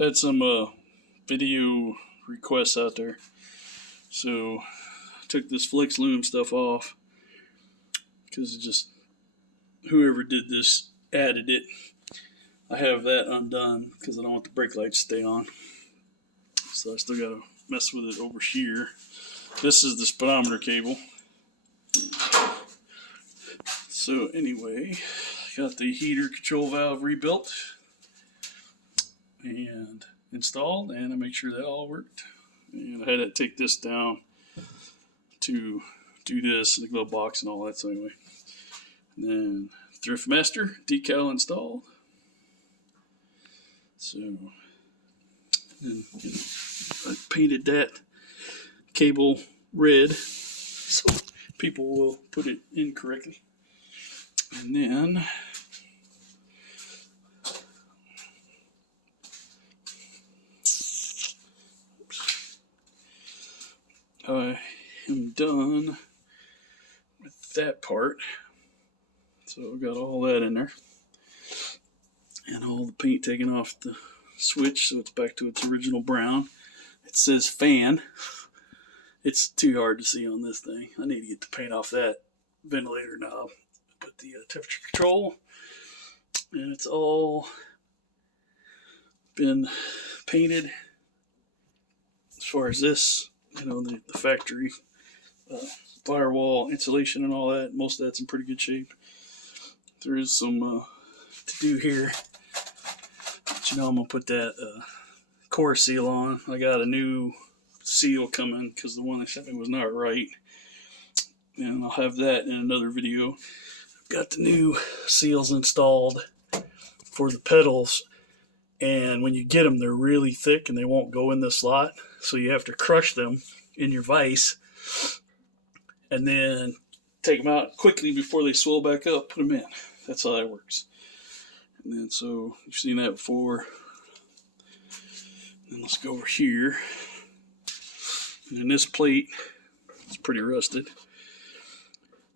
had some video requests out there, so I took this Flex Loom stuff off because it just whoever did this added it. I have that undone because I don't want the brake lights to stay on, so I still got to mess with it over here. This is the speedometer cable. So anyway, got the heater control valve rebuilt and installed, and I make sure that all worked. And I had to take this down to do this, the glove box and all that. So anyway, and then Thriftmaster decal installed. So, and I painted that cable red so people will put it in correctly. And then I am done with that part. So I've got all that in there. And all the paint taken off the switch, so it's back to its original brown. It says fan. It's too hard to see on this thing. I need to get the paint off that ventilator knob. Put the temperature control, and it's all been painted. As far as this, the factory firewall insulation and all that, most of that's in pretty good shape. There is some to do here. But I'm gonna put that core seal on. I got a new seal coming because the one they sent me was not right, and I'll have that in another video. Got the new seals installed for the pedals, and when you get them, they're really thick and they won't go in the slot, so you have to crush them in your vise and then take them out quickly before they swell back up, put them in. That's how that works. And then, so you've seen that before. And then let's go over here. And then this plate is pretty rusted.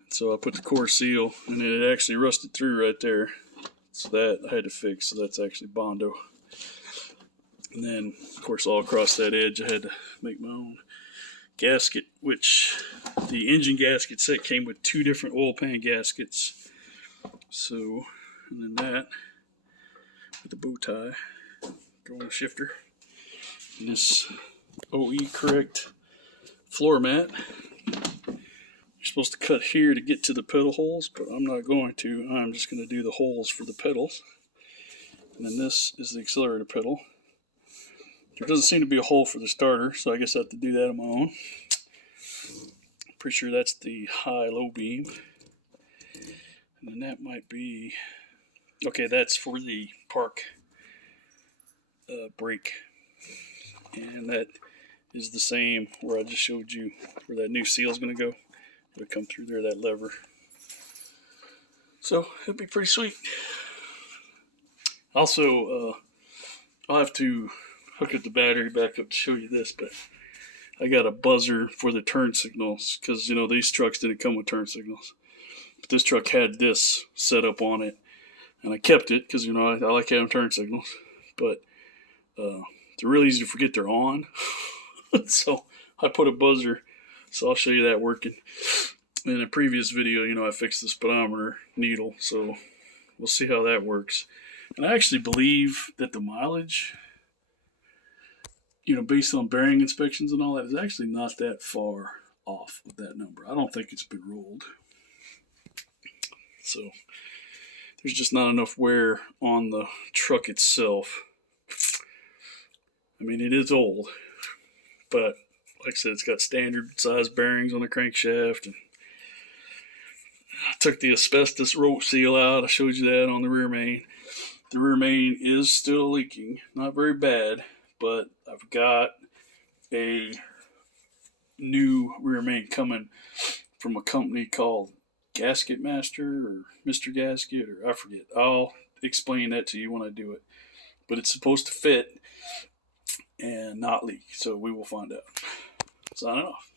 So I put the core seal, and it actually rusted through right there. So that I had to fix. So that's actually Bondo. And then, of course, all across that edge, I had to make my own gasket, which the engine gasket set came with 2 different oil pan gaskets. So, and then that with the bow tie, go on the shifter. And this OE correct floor mat. You're supposed to cut here to get to the pedal holes, but I'm not going to. I'm just going to do the holes for the pedals. And then this is the accelerator pedal. There doesn't seem to be a hole for the starter, so I guess I have to do that on my own. Pretty sure that's the high-low beam. And then that might be... Okay, that's for the park brake. And that is the same where I just showed you where that new seal is going to go. It'll come through there, that lever. So, it'll be pretty sweet. Also, I'll have to hook up the battery back up to show you this, but I got a buzzer for the turn signals, because, these trucks didn't come with turn signals. But this truck had this set up on it, and I kept it, because, I like having turn signals. But they're really easy to forget they're on. So, I put a buzzer, so I'll show you that working. In a previous video, I fixed the speedometer needle, so we'll see how that works. And I actually believe that the mileage, based on bearing inspections and all that, is actually not that far off with that number. I don't think it's been rolled. So there's just not enough wear on the truck itself. I mean, it is old, but like I said, it's got standard size bearings on the crankshaft. And I took the asbestos rope seal out. I showed you that on the rear main. The rear main is still leaking. Not very bad, but I've got a new rear main coming from a company called Gasket Master or Mr. Gasket, or I forget. I'll explain that to you when I do it. But it's supposed to fit and not leak, so we will find out. Signing off.